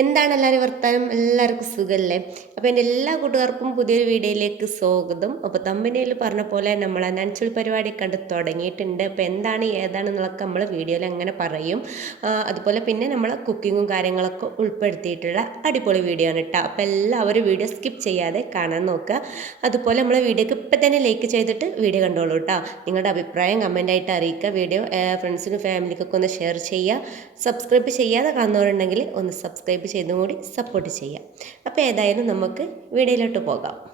എന്താണ് എല്ലാവരും വർത്താനം? എല്ലാവർക്കും സുഖമല്ലേ അപ്പോൾ എന്റെ എല്ലാ കൂട്ടുകാർക്കും പുതിയൊരു വീഡിയോയിലേക്ക് സ്വാഗതം. അപ്പോൾ തമ്പനിയിൽ പറഞ്ഞ പോലെ നമ്മൾ നനച്ചുൾ പരിപാടി കണ്ട് തുടങ്ങിയിട്ടുണ്ട്. അപ്പോൾ എന്താണ് ഏതാണെന്നുള്ളതൊക്കെ നമ്മൾ വീഡിയോയിൽ അങ്ങനെ പറയും. അതുപോലെ പിന്നെ നമ്മൾ കുക്കിങ്ങും കാര്യങ്ങളൊക്കെ ഉൾപ്പെടുത്തിയിട്ടുള്ള അടിപൊളി വീഡിയോ ആണ് കേട്ടോ അപ്പോൾ എല്ലാവരും വീഡിയോ സ്കിപ്പ് ചെയ്യാതെ കാണാൻ നോക്കുക. അതുപോലെ നമ്മൾ വീഡിയോക്ക് ഇപ്പം തന്നെ ലൈക്ക് ചെയ്തിട്ട് വീഡിയോ കണ്ടോളൂ കേട്ടോ നിങ്ങളുടെ അഭിപ്രായം കമന്റായിട്ട് അറിയിക്കുക. വീഡിയോ ഫ്രണ്ട്സിനും ഫാമിലിക്കൊക്കെ ഒന്ന് ഷെയർ ചെയ്യുക. സബ്സ്ക്രൈബ് ചെയ്യാതെ കാണുന്നവരുണ്ടെങ്കിൽ ഒന്ന് സബ്സ്ക്രൈബ് ചെയ്തും കൂടി സപ്പോർട്ട് ചെയ്യാം. അപ്പോൾ ഏതായാലും നമുക്ക് വീഡിയോയിലോട്ട് പോകാം.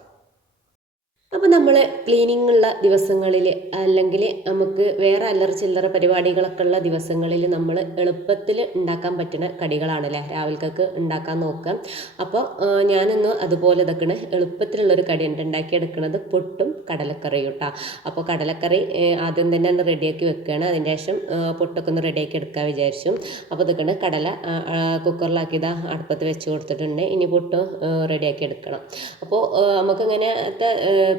അപ്പോൾ നമ്മൾ ക്ലീനിങ് ഉള്ള ദിവസങ്ങളിൽ അല്ലെങ്കിൽ നമുക്ക് വേറെ അല്ലറ ചില്ലറ പരിപാടികളൊക്കെ ഉള്ള ദിവസങ്ങളിൽ നമ്മൾ എളുപ്പത്തിൽ ഉണ്ടാക്കാൻ പറ്റുന്ന കടികളാണല്ലേ? രാവിലേക്കൊക്കെ ഉണ്ടാക്കാൻ നോക്കാം അപ്പോൾ ഞാനിന്ന് അതുപോലെ ഇതൊക്കെയാണ് എളുപ്പത്തിലുള്ളൊരു കടി ഉണ്ട്. ഉണ്ടാക്കിയെടുക്കുന്നത് പൊട്ടും കടലക്കറിയും കേട്ടോ അപ്പോൾ കടലക്കറി ആദ്യം തന്നെ ഒന്ന് റെഡിയാക്കി വെക്കുകയാണ്. അതിന്റെ ശേഷം പൊട്ടൊക്കെ ഒന്ന് റെഡിയാക്കി എടുക്കാൻ വിചാരിച്ചു. അപ്പോൾ ഇതൊക്കെയാണ് കടല കുക്കറിലാക്കി ഇതാ അടുപ്പത്ത് വെച്ച് കൊടുത്തിട്ടുണ്ട്. ഇനി പൊട്ട് റെഡിയാക്കി എടുക്കണം. അപ്പോൾ നമുക്ക് ഇങ്ങനത്തെ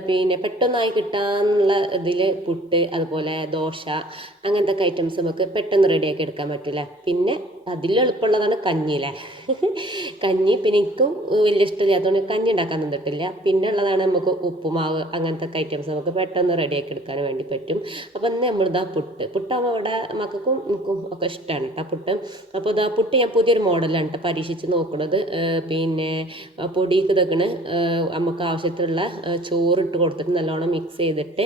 പിന്നെ പെട്ടെന്നായി കിട്ടാനുള്ള ഇതിൽ പുട്ട് അതുപോലെ ദോശ അങ്ങനത്തെ ഒക്കെ ഐറ്റംസ് നമുക്ക് പെട്ടെന്ന് റെഡിയാക്കി എടുക്കാൻ പറ്റില്ല? പിന്നെ അതിൽ എളുപ്പമുള്ളതാണ് കഞ്ഞി പിന്നെ എനിക്കും വലിയ ഇഷ്ടമില്ലാത്തതുകൊണ്ട് കഞ്ഞി ഉണ്ടാക്കാൻ നിന്നിട്ടില്ല. പിന്നെ ഉള്ളതാണ് നമുക്ക് ഉപ്പുമാവ് അങ്ങനത്തെ ഒക്കെ ഐറ്റംസ് നമുക്ക് പെട്ടെന്ന് റെഡിയാക്കി എടുക്കാൻ വേണ്ടി പറ്റും. അപ്പോൾ ഇന്ന് നമ്മളിതാ പുട്ട്. പുട്ടാകുമ്പോൾ ഇവിടെ മക്കൾക്കും എനിക്കും ഒക്കെ ഇഷ്ടമാണ് കേട്ടോ പുട്ട്. അപ്പോൾ ഇതാ പുട്ട് ഞാൻ പുതിയൊരു മോഡലാണ് കേട്ടോ പരീക്ഷിച്ച് നോക്കുന്നത് പിന്നെ പൊടിക്ക് തക്കണ് നമുക്ക് ആവശ്യത്തിലുള്ള ചോറ് ഇട്ട് കൊടുത്തിട്ട് നല്ലോണം മിക്സ് ചെയ്തിട്ട്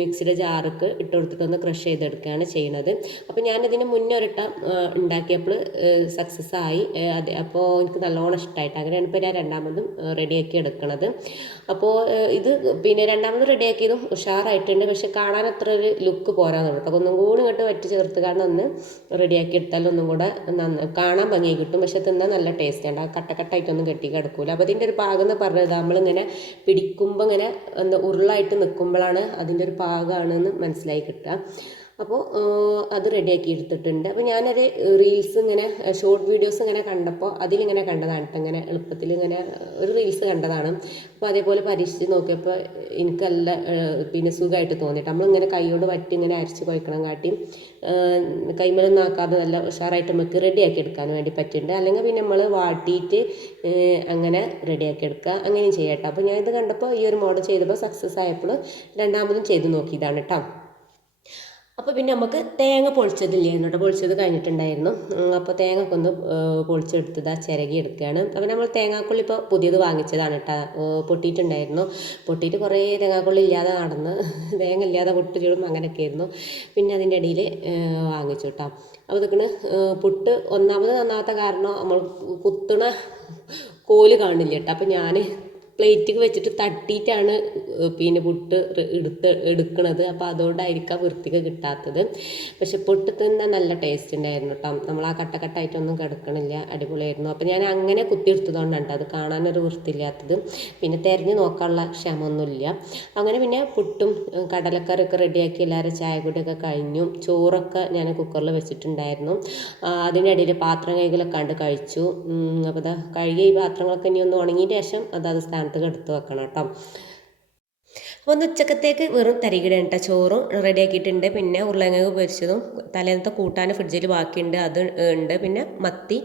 മിക്സിയുടെ ജാർക്ക് ഇട്ട് കൊടുത്തിട്ട് ഒന്ന് ക്രഷ് ചെയ്തെടുക്കുകയാണ് ചെയ്യുന്നത്. അപ്പോൾ ഞാനിതിന് മുന്നേ ഒരിട്ടം ഉണ്ടാക്കിയപ്പോൾ സക്സസ് ആയി. അത് അപ്പോൾ എനിക്ക് നല്ലോണം ഇഷ്ടമായിട്ട് അങ്ങനെയാണ് ഇപ്പോൾ ഞാൻ രണ്ടാമതും റെഡിയാക്കി എടുക്കുന്നത് അപ്പോൾ ഇത് പിന്നെ രണ്ടാമത് റെഡിയാക്കിയതും ഉഷാറായിട്ടുണ്ട്. പക്ഷെ കാണാൻ അത്ര ഒരു ലുക്ക് പോരാന്നുള്ളൂ അപ്പോൾ ഒന്നും കൂടി ഇങ്ങോട്ട് വറ്റി ചേർത്ത് കാരണം ഒന്ന് റെഡിയാക്കി എടുത്താൽ ഒന്നും കൂടെ നന്ന കാണാൻ ഭംഗിയായി കിട്ടും. പക്ഷെ തിന്നാൻ നല്ല ടേസ്റ്റ് ഉണ്ട്. ആ കട്ടക്കട്ടായിട്ടൊന്നും കെട്ടി കിടക്കൂല. അപ്പോൾ അതിന്റെ ഒരു പാകം എന്ന് പറഞ്ഞത് നമ്മളിങ്ങനെ പിടിക്കുമ്പോൾ ഇങ്ങനെ എന്താ ഉരുളായിട്ട് നിൽക്കുമ്പോഴാണ് അതിന്റെ ഒരു പാകമാണെന്ന് മനസ്സിലായി കിട്ടുക. അപ്പോൾ അത് റെഡിയാക്കി എടുത്തിട്ടുണ്ട്. അപ്പോൾ ഞാനൊരു റീൽസ് ഇങ്ങനെ ഷോർട്ട് വീഡിയോസ് ഇങ്ങനെ കണ്ടപ്പോൾ അതിലിങ്ങനെ കണ്ടതാണ് കേട്ടോ. ഇങ്ങനെ എളുപ്പത്തിൽ ഇങ്ങനെ ഒരു റീൽസ് കണ്ടതാണ്. അപ്പോൾ അതേപോലെ പരീക്ഷിച്ച് നോക്കിയപ്പോൾ എനിക്കല്ല പിന്നെ സുഖമായിട്ട് തോന്നിയിട്ട് നമ്മളിങ്ങനെ കൈയോട് വറ്റി ഇങ്ങനെ അരച്ച് കുഴക്കണം കാട്ടി കൈമലൊന്നും ആക്കാതെ നല്ല ഉഷാറായിട്ട് നമുക്ക് റെഡിയാക്കി എടുക്കാൻ വേണ്ടി പറ്റുന്നുണ്ട് അല്ലെങ്കിൽ പിന്നെ നമ്മൾ വാട്ടിയിട്ട് അങ്ങനെ റെഡിയാക്കി എടുക്കുക അങ്ങനെയും ചെയ്യാം കേട്ടോ. അപ്പോൾ ഞാൻ ഇത് കണ്ടപ്പോൾ ഈ ഒരു മോഡൽ ചെയ്തപ്പോൾ സക്സസ് ആയപ്പോൾ രണ്ടാമതും ചെയ്ത് നോക്കിയതാണ് കേട്ടോ. അപ്പോൾ പിന്നെ നമുക്ക് തേങ്ങ പൊളിച്ചതില്ലേ കേട്ടോ പൊളിച്ചത് കഴിഞ്ഞിട്ടുണ്ടായിരുന്നു. അപ്പോൾ തേങ്ങ ഒക്കെ ഒന്ന് പൊളിച്ചെടുത്തത് ചിരകി എടുക്കുകയാണ്. അപ്പോൾ നമ്മൾ തേങ്ങാക്കുള്ളി ഇപ്പോൾ പുതിയത് വാങ്ങിച്ചതാണ് കേട്ടോ പൊട്ടിയിട്ടുണ്ടായിരുന്നു. പൊട്ടിയിട്ട് കുറേ തേങ്ങാക്കുള്ളി ഇല്ലാതെ നടന്ന് തേങ്ങ ഇല്ലാതെ പൊട്ടിച്ചിടും അങ്ങനെയൊക്കെ ആയിരുന്നു. പിന്നെ അതിന്റെ ഇടയിൽ വാങ്ങിച്ചു കേട്ടോ അപ്പോൾ ഇതൊക്കെ പുട്ട് ഒന്നാമത് നന്നാത്ത കാരണം നമ്മൾ കുത്തണ കോൽ കാണില്ല കേട്ടോ അപ്പോൾ ഞാൻ പ്ലേറ്റിൽ വെച്ചിട്ട് തട്ടിയിട്ടാണ് പിന്നെ പുട്ട് എടുത്ത് എടുക്കണത്. അപ്പോൾ അതുകൊണ്ടായിരിക്കാം വൃത്തിക്ക് കിട്ടാത്തത്. പക്ഷെ പുട്ട് തിന്നാൻ നല്ല ടേസ്റ്റ് ഉണ്ടായിരുന്നു കേട്ടോ. നമ്മൾ ആ കട്ട കട്ടായിട്ടൊന്നും കിടക്കണില്ല. അടിപൊളിയായിരുന്നു. അപ്പോൾ ഞാൻ അങ്ങനെ കുത്തിയെടുത്തതുകൊണ്ടാണ് അത് കാണാനൊരു വൃത്തിയില്ലാത്തത്. പിന്നെ തിരഞ്ഞു നോക്കാനുള്ള ക്ഷമൊന്നുമില്ല. അങ്ങനെ പിന്നെ പുട്ടും കടലക്കറിയൊക്കെ റെഡിയാക്കി എല്ലാവരും ചായ കൂടിയൊക്കെ കഴിഞ്ഞു. ചോറൊക്കെ ഞാൻ കുക്കറിൽ വെച്ചിട്ടുണ്ടായിരുന്നു. അതിനിടയിൽ പാത്രം കൈകളൊക്കെ കണ്ട് കഴിച്ചു. അപ്പോൾ കഴുകിയ ഈ പാത്രങ്ങളൊക്കെ ഇനി ഒന്ന് ഉണങ്ങിയ ശേഷം അതാത് അത് സ്ഥാനത്തേക്ക് എടുത്ത് വെക്കണം കേട്ടോ. അപ്പോൾ ഒന്ന് ഉച്ചക്കത്തേക്ക് വെറും തരികിടേ കേട്ടോ. ചോറും റെഡിയാക്കിയിട്ടുണ്ട് പിന്നെ ഉരുളങ്ങ പൊരിച്ചതും തലേന്നത്തെ കൂട്ടാൻ ഫ്രിഡ്ജിൽ ബാക്കിയുണ്ട്. അത് ഉണ്ട്. പിന്നെ മത്തി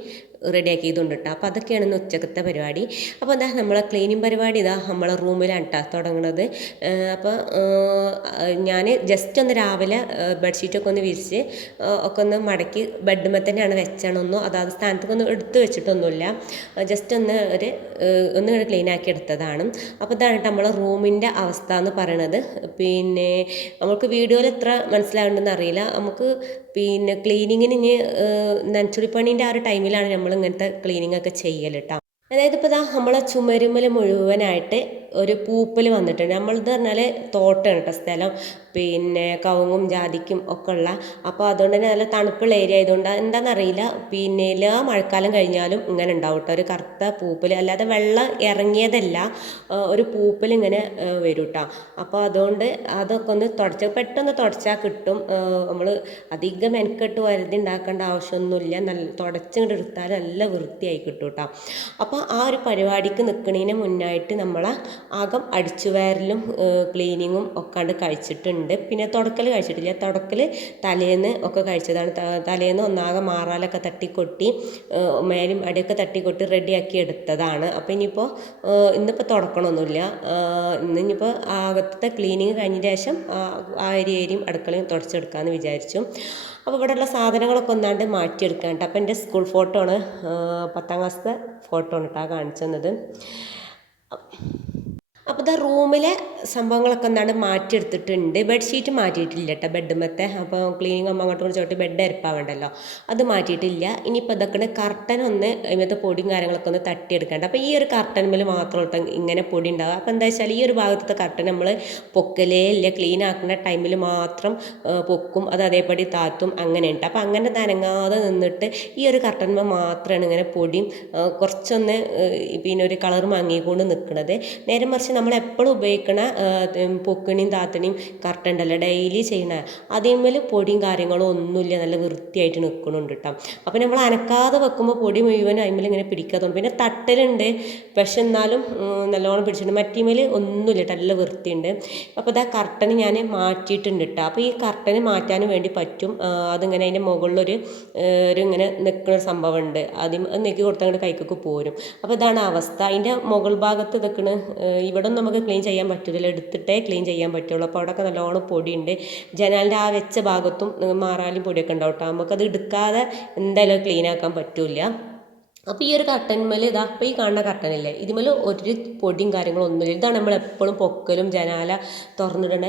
റെഡിയാക്കിയതുണ്ട് കേട്ടോ അപ്പോൾ അതൊക്കെയാണ് ഇന്ന് ഉച്ചക്കത്തെ പരിപാടി. അപ്പോൾ എന്താ നമ്മളെ ക്ലീനിങ് പരിപാടി ഇതാ നമ്മളെ റൂമിലാണ് കേട്ടോ തുടങ്ങുന്നത് അപ്പോൾ ഞാൻ ജസ്റ്റ് ഒന്ന് രാവിലെ ബെഡ്ഷീറ്റൊക്കെ ഒന്ന് വിരിച്ച് ഒക്കെ ഒന്ന് മടക്കി ബെഡ്മേ തന്നെയാണ് വെച്ചണമെന്നോ അതാത് സ്ഥാനത്തൊക്കെ എടുത്ത് വെച്ചിട്ടൊന്നുമില്ല. ജസ്റ്റ് ഒന്ന് ഒരു ഒന്ന് ക്ലീൻ ആക്കി എടുത്തതാണ്. അപ്പോൾ ഇതാണ് നമ്മളെ റൂമിന്റെ അവസ്ഥ എന്ന് പറയണത്. പിന്നെ നമുക്ക് വീഡിയോയിൽ എത്ര മനസ്സിലാകുന്നുണ്ടെന്ന് അറിയില്ല. നമുക്ക് പിന്നെ ക്ലീനിങ്ങിന് ഇനി നനച്ചുടിപ്പണീന്റെ ആ ഒരു ടൈമിലാണ് നമ്മൾ ഇങ്ങനത്തെ ക്ലീനിങ് ഒക്കെ ചെയ്യൽ കേട്ടോ അതായത് ഇപ്പോൾ ഇതാ നമ്മളെ ചുമരുമ്മൽ മുഴുവനായിട്ട് ഒരു പൂപ്പൽ വന്നിട്ടുണ്ട്. നമ്മളിത് പറഞ്ഞാൽ തോട്ടമാണ് കേട്ടോ സ്ഥലം. പിന്നെ കവുങ്ങും ജാതിക്കും ഒക്കെ ഉള്ള അപ്പോൾ അതുകൊണ്ട് തന്നെ നല്ല തണുപ്പുള്ള ഏരിയ ആയതുകൊണ്ട് എന്താണെന്നറിയില്ല പിന്നെ എല്ലാ മഴക്കാലം കഴിഞ്ഞാലും ഇങ്ങനെ ഉണ്ടാവും കേട്ടോ ഒരു കറുത്ത പൂപ്പൽ അല്ലാതെ വെള്ളം ഇറങ്ങിയതല്ല. ഒരു പൂപ്പൽ ഇങ്ങനെ വരും കേട്ടോ അപ്പോൾ അതുകൊണ്ട് അതൊക്കെ ഒന്ന് തുടച്ച് പെട്ടെന്ന് തുടച്ചാൽ കിട്ടും. നമ്മൾ അധികം മെനക്കെട്ട് വരുതി ഉണ്ടാക്കേണ്ട ആവശ്യമൊന്നുമില്ല. നല്ല തുടച്ചിങ്ങോട്ട് എടുത്താൽ നല്ല വൃത്തിയായി കിട്ടും കേട്ടോ അപ്പോൾ ആ ഒരു പരിപാടിക്ക് നിൽക്കുന്നതിന് മുന്നായിട്ട് നമ്മൾ അകം അടിച്ചുവാരലും ക്ലീനിങ്ങും ഒക്കെ കണ്ട് കഴിച്ചിട്ടുണ്ട്. കഴിച്ചിട്ടുണ്ട് പിന്നെ തുടക്കൽ കഴിച്ചിട്ടില്ല. തുടക്കൽ തലേന്ന് ഒക്കെ കഴിച്ചതാണ്. തലേന്ന് ഒന്നാകെ മാറാലൊക്കെ തട്ടിക്കൊട്ടി മേലും അടിയൊക്കെ തട്ടിക്കൊട്ടി റെഡിയാക്കി എടുത്തതാണ്. അപ്പോൾ ഇനിയിപ്പോൾ ഇന്നിപ്പോൾ തുടക്കണമൊന്നുമില്ല ഇന്ന് ഇനിയിപ്പോൾ അകത്തെ ക്ലീനിങ് കഴിഞ്ഞ ശേഷം ആ ഏരിയയും അടുക്കളയും തുടച്ചെടുക്കാമെന്ന് വിചാരിച്ചു. അപ്പോൾ ഇവിടെയുള്ള സാധനങ്ങളൊക്കെ ഒന്നാണ്ട് മാറ്റിയെടുക്കാൻ കേട്ടോ. അപ്പോൾ എന്റെ സ്കൂൾ ഫോട്ടോ ആണ് പത്താം ക്ലാസ്സിലെ ഫോട്ടോ ആണ് കേട്ടോ കാണിച്ചു തന്നത്. അപ്പോൾ ഇതാ റൂമിലെ സംഭവങ്ങളൊക്കെ എന്താണ് മാറ്റിയെടുത്തിട്ടുണ്ട്. ബെഡ്ഷീറ്റ് മാറ്റിയിട്ടില്ല കേട്ടോ ബെഡ്മത്തെ. അപ്പോൾ ക്ലീനിങ് അമ്മ അങ്ങോട്ട് കുറച്ചോട്ട് ചോട്ടി ബെഡ് എരപ്പാവണ്ടല്ലോ അത് മാറ്റിയിട്ടില്ല. ഇനിയിപ്പോൾ ഇതൊക്കെ കർട്ടൻ ഒന്ന് ഇങ്ങനത്തെ പൊടിയും കാര്യങ്ങളൊക്കെ ഒന്ന് തട്ടിയെടുക്കേണ്ട. അപ്പോൾ ഈ ഒരു കർട്ടൻമേൽ മാത്രം കേട്ടോ ഇങ്ങനെ പൊടി ഉണ്ടാവുക. അപ്പോൾ എന്താ വെച്ചാൽ ഈ ഒരു ഭാഗത്തെ കർട്ടൻ നമ്മൾ പൊക്കലേ ഇല്ല ക്ലീൻ ആക്കുന്ന ടൈമിൽ മാത്രം പൊക്കും. അത് അതേപടി താത്തും അങ്ങനെ ഉണ്ട് അപ്പോൾ അങ്ങനെ നനങ്ങാതെ നിന്നിട്ട് ഈ ഒരു കർട്ടന്മേൽ മാത്രമാണ് ഇങ്ങനെ പൊടിയും കുറച്ചൊന്ന് പിന്നെ ഒരു കളർ മങ്ങിക്കൊണ്ട് നിൽക്കുന്നത് നേരെ മറിച്ച് നമ്മൾ എപ്പോഴും ഉപയോഗിക്കണ പൊക്കണിയും താത്തണിയും കറക്റ്റ് ഉണ്ടല്ലോ ഡെയിലി ചെയ്യണ അതേമേൽ പൊടിയും കാര്യങ്ങളും ഒന്നുമില്ല നല്ല വൃത്തിയായിട്ട് നിൽക്കണുണ്ട് കേട്ടോ അപ്പോൾ നമ്മൾ അനക്കാതെ വെക്കുമ്പോൾ പൊടി മുഴുവൻ അതിമേൽ ഇങ്ങനെ പിടിക്കാത്തതുകൊണ്ട് പിന്നെ തട്ടലുണ്ട് പക്ഷെ എന്നാലും നല്ലോണം പിടിച്ചിട്ടുണ്ട്. മറ്റേമേൽ ഒന്നുമില്ല കേട്ടോ നല്ല വൃത്തിയുണ്ട്. അപ്പോൾ ഇതാ കർട്ടന് ഞാൻ മാറ്റിയിട്ടുണ്ട് കേട്ടോ അപ്പോൾ ഈ കർട്ടന് മാറ്റാൻ വേണ്ടി പറ്റും അതിങ്ങനെ അതിന്റെ മുകളിലൊരു ഒരു ഇങ്ങനെ നിൽക്കുന്ന ഒരു സംഭവം ഉണ്ട് ആദ്യം നെക്കി കൊടുത്താൽ അങ്ങോട്ട് കൈക്കൊക്കെ പോരും. അപ്പോൾ ഇതാണ് അവസ്ഥ. അതിന്റെ മുകൾ ഭാഗത്ത് നിൽക്കണ ഇവിടെ ഒന്നും നമുക്ക് ക്ലീൻ ചെയ്യാൻ പറ്റില്ല എടുത്തിട്ടേ ക്ലീൻ ചെയ്യാൻ പറ്റുള്ളൂ. അപ്പോൾ അവിടെയൊക്കെ നല്ലോണം പൊടിയുണ്ട്. ജനാലിന്റെ ആ വെച്ച ഭാഗത്തും മാറാലും പൊടിയൊക്കെ ഉണ്ടാവും കേട്ടോ നമുക്കത് എടുക്കാതെ എന്തായാലും ക്ലീൻ ആക്കാൻ പറ്റില്ല. അപ്പോൾ ഈ ഒരു കർട്ടൻമേൽ ഇതാ അപ്പോൾ ഈ കാണുന്ന കർട്ടനില്ലേ ഇതിമേൽ ഒരു പൊടിയും കാര്യങ്ങളും ഒന്നുമില്ല. ഇതാണ് നമ്മൾ എപ്പോഴും പൊക്കലും ജനാല തുറന്നിടണ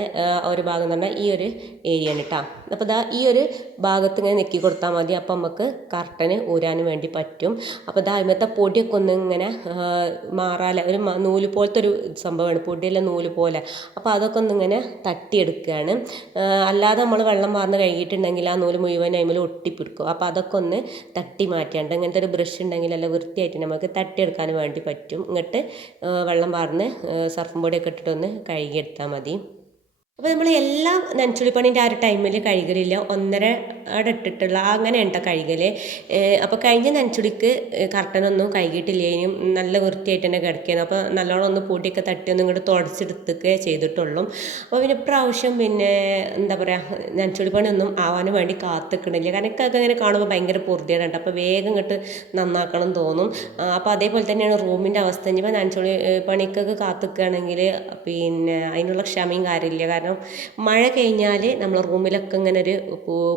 ഒരു ഭാഗം എന്ന് പറഞ്ഞാൽ ഈ ഒരു ഏരിയ ആണ് കേട്ടോ അപ്പോൾ ദാ ഈ ഒരു ഭാഗത്ത് ഇങ്ങനെ നെക്കി കൊടുത്താൽ മതി. അപ്പോൾ നമുക്ക് കർട്ടന് ഊരാൻ വേണ്ടി പറ്റും. അപ്പോൾ ദാ അതിമത്തെ പൊടിയൊക്കെ ഒന്ന് ഇങ്ങനെ മാറാല ഒരു നൂൽ പോലത്തെ ഒരു സംഭവമാണ്. പൊടിയല്ല നൂൽ പോലെ. അപ്പോൾ അതൊക്കെ ഒന്ന് ഇങ്ങനെ തട്ടിയെടുക്കുകയാണ് അല്ലാതെ നമ്മൾ വെള്ളം മാറുന്ന കഴുകിയിട്ടുണ്ടെങ്കിൽ ആ നൂൽ മുഴുവൻ അതിമേൽ ഒട്ടിപ്പിടിക്കും. അപ്പോൾ അതൊക്കെ ഒന്ന് തട്ടി മാറ്റിയാണ്ട് ഇങ്ങനത്തെ ഒരു ബ്രഷ് ഉണ്ടെങ്കിൽ അല്ല വൃത്തിയായിട്ട് നമുക്ക് തട്ടിയെടുക്കാൻ വേണ്ടി പറ്റും. ഇങ്ങോട്ട് വെള്ളം മാറുന്ന സർഫും പൊടിയൊക്കെ ഇട്ടിട്ടൊന്ന് കഴുകിയെടുത്താൽ മതി. അപ്പോൾ നമ്മൾ എല്ലാ നനച്ചുള്ളിപ്പണിന്റെ ആ ഒരു ടൈമിൽ കഴുകലില്ല. ഒന്നര അവിടെ ഇട്ടിട്ടുള്ള അങ്ങനെ ഉണ്ടോ കഴുകൽ അപ്പോൾ കഴിഞ്ഞ നനച്ചുളിക്ക് കർട്ടനൊന്നും കഴുകിയിട്ടില്ല. ഇനിയും നല്ല വൃത്തിയായിട്ട് തന്നെ കിടക്കുകയാണ് അപ്പോൾ നല്ലോണം ഒന്ന് പൂട്ടിയൊക്കെ തട്ടി ഒന്നും ഇങ്ങോട്ട് തുടച്ചെടുത്തൊക്കെ ചെയ്തിട്ടുള്ളൂ. അപ്പോൾ പിന്നെ പ്രാവശ്യം പിന്നെ എന്താ പറയുക നനച്ചുള്ളിപ്പണി ഒന്നും ആവാനും വേണ്ടി കാത്തിക്കണില്ല. കാരണം ഒക്കെ ഇങ്ങനെ കാണുമ്പോൾ ഭയങ്കര പൊറുതിയാണ് അപ്പോൾ വേഗം ഇങ്ങോട്ട് നന്നാക്കണം തോന്നും. അപ്പോൾ അതേപോലെ തന്നെയാണ് റൂമിന്റെ അവസ്ഥ. ഇനിയിപ്പോൾ നനച്ചുളി പണിക്കൊക്കെ കാത്തിക്കുകയാണെങ്കിൽ പിന്നെ അതിനുള്ള ക്ഷമയും കാര്യമില്ല കാരണം മഴ കഴിഞ്ഞാൽ നമ്മൾ റൂമിലൊക്കെ ഇങ്ങനെ ഒരു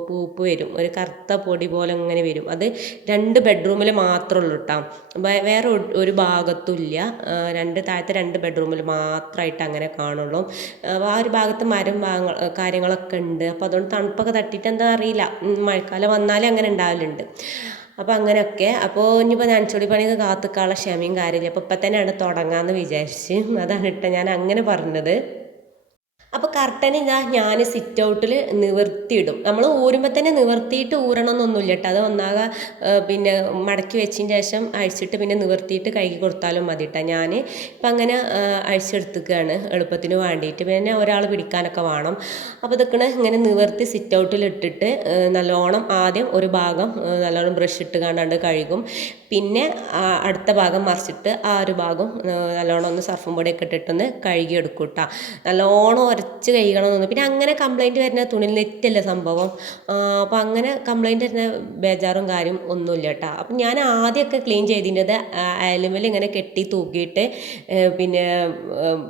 പൂപ്പ് വരും. ഒരു കറുത്ത പൊടി പോലെ ഇങ്ങനെ വരും. അത് രണ്ട് ബെഡ്റൂമിൽ മാത്രമേ ഉള്ളൂ കേട്ടോ വേറെ ഒരു- ഭാഗത്തുമില്ല രണ്ട് താഴത്തെ രണ്ട് ബെഡ്റൂമിൽ മാത്രമായിട്ട് അങ്ങനെ കാണുള്ളൂ. അപ്പോൾ ആ ഒരു ഭാഗത്ത് മരം കാര്യങ്ങളൊക്കെ ഉണ്ട് അപ്പോൾ അതുകൊണ്ട് തണുപ്പൊക്കെ തട്ടിയിട്ട് എന്താ അറിയില്ല. മഴക്കാലം വന്നാലേ അങ്ങനെ ഉണ്ടാവലുണ്ട് അപ്പോൾ അങ്ങനെയൊക്കെ അപ്പോൾ ഇനിയിപ്പോൾ നനച്ചൊടി പണിയൊക്കെ കാത്തുക്കാനുള്ള ക്ഷമയും കാര്യമില്ല അപ്പോൾ ഇപ്പം തന്നെയാണ് തുടങ്ങാമെന്ന് വിചാരിച്ച്. അതാണ് ഇട്ട ഞാൻ അങ്ങനെ പറഞ്ഞത്. അപ്പോൾ കർട്ടൻ ഞാൻ ഞാൻ സിറ്റ് ഔട്ടിൽ നിവർത്തിയിടും. നമ്മൾ ഊരുമ്പോൾ തന്നെ നിവർത്തിയിട്ട് ഊരണമെന്നൊന്നുമില്ല കേട്ടോ. അത് ഒന്നാകെ പിന്നെ മടക്കി വെച്ചതിന് ശേഷം അഴിച്ചിട്ട് പിന്നെ നിവർത്തിയിട്ട് കഴുകി കൊടുത്താലും മതി കേട്ടോ. ഞാൻ ഇപ്പം അങ്ങനെ അഴിച്ചെടുത്തുകയാണ് എളുപ്പത്തിന് വേണ്ടിയിട്ട്. പിന്നെ ഒരാൾ പിടിക്കാനൊക്കെ വേണം. അപ്പോൾ ഇതൊക്കെ ഇങ്ങനെ നിവർത്തി സിറ്റ് ഔട്ടിൽ ഇട്ടിട്ട് നല്ലോണം ആദ്യം ഒരു ഭാഗം നല്ലോണം ബ്രഷ് ഇട്ട് കണ്ടാണ്ട് കഴുകും. പിന്നെ അടുത്ത ഭാഗം മറിച്ചിട്ട് ആ ഒരു ഭാഗം നല്ലോണം ഒന്ന് സർഫും പൊടിയൊക്കെ ഇട്ടിട്ടൊന്ന് കഴുകിയെടുക്കും കേട്ടോ നല്ലോണം ഉരച്ച് കഴുകണം തോന്നുന്നു. പിന്നെ അങ്ങനെ കംപ്ലൈന്റ് വരുന്ന തുണിയിൽ നെറ്റല്ലേ സംഭവം? അപ്പോൾ അങ്ങനെ കംപ്ലൈന്റ് വരുന്ന ബേജാറും കാര്യം ഒന്നുമില്ല കേട്ടോ അപ്പം ഞാൻ ആദ്യമൊക്കെ ക്ലീൻ ചെയ്തിന്റെത് അയലുമേൽ ഇങ്ങനെ കെട്ടി തൂക്കിയിട്ട് പിന്നെ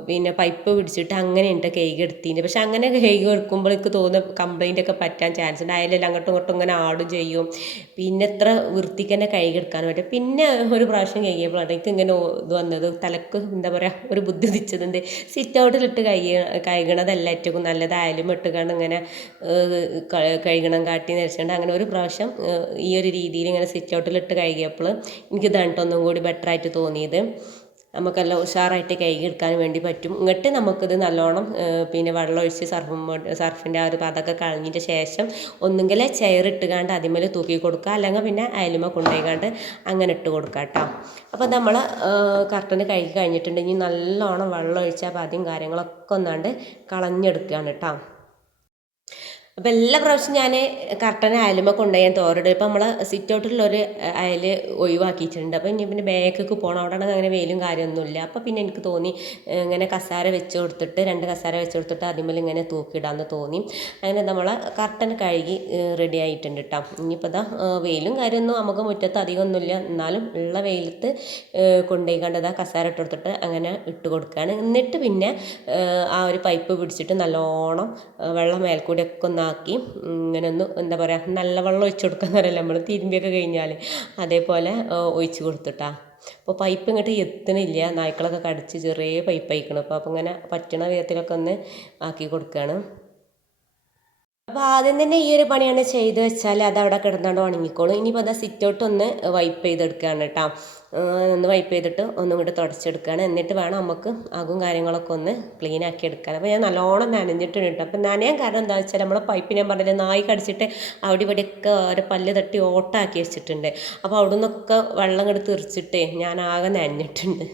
പിന്നെ പൈപ്പ് പിടിച്ചിട്ട് അങ്ങനെ ഉണ്ട് കഴുകി എടുത്തിന്റെ പക്ഷെ അങ്ങനെ കഴുകി എടുക്കുമ്പോൾ തോന്നുന്ന കംപ്ലൈന്റ് ഒക്കെ പറ്റാൻ ചാൻസ് ഉണ്ട്. അയലെല്ലാം അങ്ങോട്ടും ഇങ്ങോട്ടും ഇങ്ങനെ ആടും ചെയ്യും. പിന്നെ എത്ര വൃത്തിക്ക് തന്നെ കഴുകി പറ്റും. പിന്നെ ഒരു പ്രാവശ്യം കഴിയുമ്പോഴാണ് എനിക്ക് ഇങ്ങനെ ഇത് വന്നത് തലക്ക് എന്താ പറയുക ഒരു ബുദ്ധി ഉദിച്ചതുണ്ട്. സിറ്റ് ഔട്ടിലിട്ട് കഴിയ കഴുകണതല്ല ഏറ്റവും നല്ലത് അയലും ഇട്ടുകൊണ്ട് ഇങ്ങനെ കഴുകണം കാട്ടി നിരച്ചുകൊണ്ട് അങ്ങനെ ഒരു പ്രാവശ്യം ഈ ഒരു രീതിയിൽ ഇങ്ങനെ സിറ്റ് ഔട്ടിലിട്ട് കഴുകിയപ്പോൾ എനിക്ക് ഇതാണ് ഒന്നും കൂടി ബെറ്ററായിട്ട് തോന്നിയത്. നമുക്കെല്ലാം ഉഷാറായിട്ട് കഴുകിയെടുക്കാൻ വേണ്ടി പറ്റും. ഇങ്ങോട്ട് നമുക്കിത് നല്ലോണം പിന്നെ വെള്ളം ഒഴിച്ച് സർഫും സർഫിന്റെ ആ ഒരു പതൊക്കെ കളഞ്ഞതിന്റെ ശേഷം ഒന്നുകിൽ ചെയറിട്ടുകാണ്ട് അതിമേൽ തൂക്കി കൊടുക്കുക. അല്ലെങ്കിൽ പിന്നെ അയലുമ കൊണ്ടുപോയിക്കാണ്ട് അങ്ങനെ ഇട്ട് കൊടുക്കുക കേട്ടോ. അപ്പോൾ നമ്മൾ കർട്ടന് കഴുകി കഴിഞ്ഞിട്ടുണ്ടെങ്കിൽ നല്ലോണം വെള്ളം ഒഴിച്ചാൽ പതിയും കാര്യങ്ങളൊക്കെ ഒന്നാണ്ട് കളഞ്ഞെടുക്കുകയാണ് കേട്ടോ. അപ്പോൾ എല്ലാ പ്രാവശ്യം ഞാൻ കർട്ടൻ അയലുമ്പോൾ കൊണ്ടുപോയി ഞാൻ തോരടും. ഇപ്പം നമ്മൾ സിറ്റ് ഔട്ടിലുള്ളൊരു അയൽ ഒഴിവാക്കിയിട്ടുണ്ട്. അപ്പോൾ ഇനി പിന്നെ ബാക്കൊക്കെ പോകണം അവിടെ അങ്ങനെ വെയിലും കാര്യമൊന്നുമില്ല അപ്പോൾ പിന്നെ എനിക്ക് തോന്നി ഇങ്ങനെ കസാര വെച്ച് കൊടുത്തിട്ട് രണ്ട് കസാര വെച്ച് കൊടുത്തിട്ട് അതിമേൽ ഇങ്ങനെ തൂക്കിയിടാമെന്ന് തോന്നി. അങ്ങനെ നമ്മൾ കർട്ടൻ കഴുകി റെഡി ആയിട്ടുണ്ട് കേട്ടോ ഇനിയിപ്പോൾ ഇതാ വെയിലും കാര്യമൊന്നും നമുക്ക് മുറ്റത്ത് അധികമൊന്നുമില്ല. എന്നാലും ഉള്ള വെയിലത്ത് കൊണ്ടുപോയി കണ്ടതാ കസാര ഇട്ട് കൊടുത്തിട്ട് അങ്ങനെ ഇട്ട് കൊടുക്കുകയാണ്. എന്നിട്ട് പിന്നെ ആ ഒരു പൈപ്പ് പിടിച്ചിട്ട് നല്ലോണം വെള്ളം മേൽക്കൂടെയൊക്കെ ഒന്നാക്കി ഇങ്ങനെ ഒന്ന് എന്താ പറയുക നല്ല വെള്ളം ഒഴിച്ച് കൊടുക്കാന്ന് നമ്മൾ തിരുമ്പിയൊക്കെ കഴിഞ്ഞാൽ അതേപോലെ ഒഴിച്ചു കൊടുത്തിട്ടാ. അപ്പോൾ പൈപ്പ് ഇങ്ങോട്ട് എത്തണില്ല. നായ്ക്കളൊക്കെ കടിച്ച് ചെറിയ പൈപ്പ് അയക്കണം അപ്പോൾ അപ്പോൾ ഇങ്ങനെ പറ്റണ വിധത്തിലൊക്കെ ഒന്ന് ആക്കി കൊടുക്കുകയാണ് അപ്പോൾ ആദ്യം തന്നെ ഈ ഒരു പണിയാണ് ചെയ്ത് വെച്ചാൽ അത് അവിടെ കിടന്നുകൊണ്ട് ഉണങ്ങിക്കോളും. ഇനിയിപ്പോൾ അതാ സിറ്റ് ഔട്ട് ഒന്ന് വൈപ്പ് ചെയ്തെടുക്കുകയാണ് കേട്ടോ ഒന്ന് വൈപ്പ് ചെയ്തിട്ട് ഒന്നും കൂടി തുടച്ചെടുക്കുകയാണ്. എന്നിട്ട് വേണം നമുക്ക് അകും കാര്യങ്ങളൊക്കെ ഒന്ന് ക്ലീൻ ആക്കി എടുക്കാൻ. അപ്പോൾ ഞാൻ നല്ലോണം നനഞ്ഞിട്ടുണ്ട് കേട്ടോ. അപ്പോൾ നനയാൻ കാരണം എന്താ വെച്ചാൽ നമ്മളെ പൈപ്പ് ഞാൻ പറഞ്ഞില്ല നായി കടിച്ചിട്ട് അവിടെ ഇവിടെയൊക്കെ ഒരു പല്ല് തട്ടി ഓട്ടാക്കി വെച്ചിട്ടുണ്ട്. അപ്പോൾ അവിടെ നിന്നൊക്കെ വെള്ളം ഇങ്ങോട്ട് തെറിച്ചിട്ടേ ഞാൻ ആകെ നനഞ്ഞിട്ടുണ്ട്.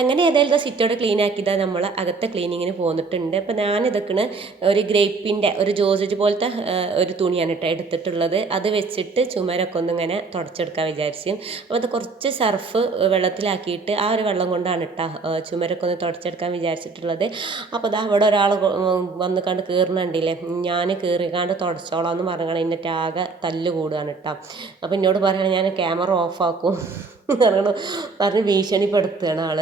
അങ്ങനെ ഏതായാലും സിറ്റോടെ ക്ലീൻ ആക്കിയതാ നമ്മൾ അകത്തെ ക്ലീനിങ്ങിന് പോന്നിട്ടുണ്ട്. അപ്പോൾ ഞാനിതൊക്കെ ഒരു ഗ്രേപ്പിന്റെ ഒരു ജോസേജ് പോലത്തെ ഒരു തുണിയാണ് കേട്ടോ എടുത്തിട്ടുള്ളത്. അത് വെച്ചിട്ട് ചുമരൊക്കെ ഒന്നിങ്ങനെ തുടച്ചെടുക്കാൻ വിചാരിച്ചു. അപ്പോൾ അത് കുറച്ച് സർഫ് വെള്ളത്തിലാക്കിയിട്ട് ആ ഒരു വെള്ളം കൊണ്ടാണ് ഇട്ടാ ചുമരൊക്കെ ഒന്ന് തുടച്ചെടുക്കാൻ വിചാരിച്ചിട്ടുള്ളത്. അപ്പോൾ ദാ അവിടെ ഒരാൾ വന്ന് കണ്ട് കയറുന്നുണ്ടല്ലേ ഞാൻ കയറിക്കാണ്ട് തുടച്ചോളാം എന്ന് പറഞ്ഞാൽ എന്നിട്ട് ആകെ തല്ല് കൂടുകയാണ് കേട്ടോ അപ്പോൾ എന്നോട് പറയണം ഞാൻ ക്യാമറ ഓഫാക്കും. പറഞ്ഞ് ഭീഷണിപ്പെടുത്തുകയാണ് ആൾ.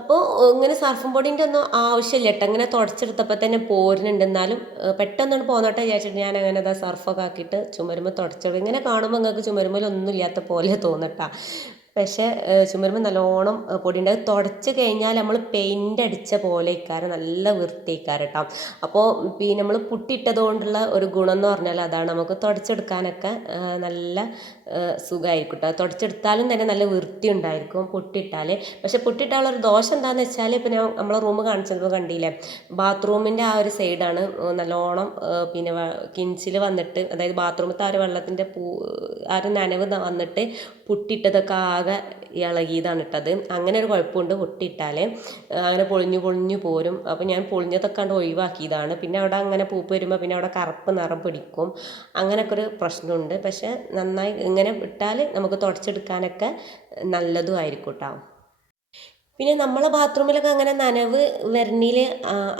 അപ്പോൾ ഇങ്ങനെ സർഫും പൊടിന്റെ ഒന്നും ആവശ്യമില്ല. കേട്ടോ അങ്ങനെ തുടച്ചെടുത്തപ്പോൾ തന്നെ പോരുന്നുണ്ട്. എന്നാലും പെട്ടെന്നാണ് പോന്നോട്ടെ വിചാരിച്ചിട്ട് ഞാൻ അങ്ങനെ അതാ സർഫൊക്കെ ആക്കിയിട്ട് ചുമരുമ്പോൾ തുടച്ചെടുക്കും. ഇങ്ങനെ കാണുമ്പോൾ നിങ്ങൾക്ക് ചുമരുമ്പോൾ ഒന്നും ഇല്ലാത്ത പോലെ തോന്നട്ടാ. പക്ഷേ ഏഹ് ചുമരുമ്പോൾ നല്ലോണം പൊടി ഉണ്ടാകും തുടച്ച് കഴിഞ്ഞാൽ നമ്മൾ പെയിന്റ് അടിച്ച പോലെ ഇക്കാരം നല്ല വൃത്തിയിക്കാരം കേട്ടോ അപ്പോൾ പിന്നെ നമ്മൾ പുട്ടിയിട്ടത് കൊണ്ടുള്ള ഒരു ഗുണം എന്ന് പറഞ്ഞാൽ അതാണ്. നമുക്ക് തുടച്ചെടുക്കാനൊക്കെ നല്ല സുഖമായിരിക്കും കേട്ടോ തുടച്ചെടുത്താലും തന്നെ നല്ല വൃത്തി ഉണ്ടായിരിക്കും പൊട്ടിയിട്ടാൽ പക്ഷെ പൊട്ടിയിട്ടാലുള്ള ഒരു ദോഷം എന്താണെന്ന് വെച്ചാൽ ഇപ്പം ഞാൻ നമ്മളെ റൂം കാണിച്ചപ്പോൾ കണ്ടില്ലേ? ബാത്റൂമിന്റെ ആ ഒരു സൈഡാണ് നല്ലോണം പിന്നെ കിൻസിൽ വന്നിട്ട് അതായത് ബാത്റൂമിൽ ആ ഒരു വെള്ളത്തിന്റെ പൂ ആ ഒരു നനവ് വന്നിട്ട് പൊട്ടിയിട്ടതൊക്കെ ആകെ ഇളകിയതാണ് ഇട്ടത്. അങ്ങനെ ഒരു കുഴപ്പമുണ്ട് പൊട്ടിയിട്ടാൽ അങ്ങനെ പൊളിഞ്ഞു പൊളിഞ്ഞു പോരും. അപ്പോൾ ഞാൻ പൊളിഞ്ഞതൊക്കെ കണ്ട് ഒഴിവാക്കിയതാണ്. പിന്നെ അവിടെ അങ്ങനെ പൂപ്പ് വരുമ്പോൾ പിന്നെ അവിടെ കറുപ്പ് നിറം പിടിക്കും. അങ്ങനെയൊക്കെ ഒരു പ്രശ്നമുണ്ട്. പക്ഷേ നന്നായി ഇങ്ങനെ ഇട്ടാൽ നമുക്ക് തുടച്ചെടുക്കാനൊക്കെ നല്ലതും ആയിരിക്കും കേട്ടോ പിന്നെ നമ്മളെ ബാത്റൂമിലൊക്കെ അങ്ങനെ നനവ് വരണീൽ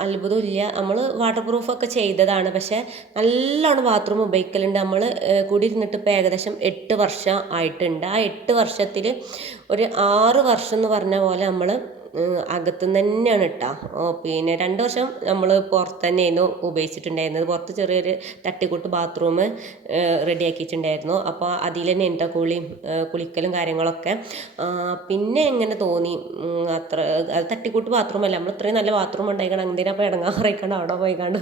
അത്ഭുതമില്ല. നമ്മൾ വാട്ടർ പ്രൂഫൊക്കെ ചെയ്തതാണ്. പക്ഷേ നല്ലോണം ബാത്റൂം ഉപയോഗിക്കലുണ്ട്. നമ്മൾ കൂടി ഇരുന്നിട്ട് ഇപ്പോൾ ഏകദേശം എട്ട് വർഷം ആയിട്ടുണ്ട്. ആ എട്ട് വർഷത്തിൽ ഒരു ആറ് വർഷം എന്ന് പറഞ്ഞ പോലെ നമ്മൾ അകത്തുനിന്ന് തന്നെയാണ് ഇട്ടാ പിന്നെ രണ്ട് വർഷം നമ്മൾ പുറത്ത് തന്നെയായിരുന്നു ഉപയോഗിച്ചിട്ടുണ്ടായിരുന്നത്. പുറത്ത് ചെറിയൊരു തട്ടിക്കൂട്ട് ബാത്റൂം റെഡിയാക്കിയിട്ടുണ്ടായിരുന്നു. അപ്പോൾ അതിൽ തന്നെ എന്റെ കുളിയും കുളിക്കലും കാര്യങ്ങളൊക്കെ. പിന്നെ എങ്ങനെ തോന്നി? അത്ര അത് തട്ടിക്കൂട്ട് ബാത്റൂം അല്ല. നമ്മൾ ഇത്രയും നല്ല ബാത്റൂം ഉണ്ടായിക്കണം എന്തിനാ അപ്പോൾ ഇടങ്ങാറിയിക്കാണ്ട് അവിടെ പോയിക്കാണ്ട്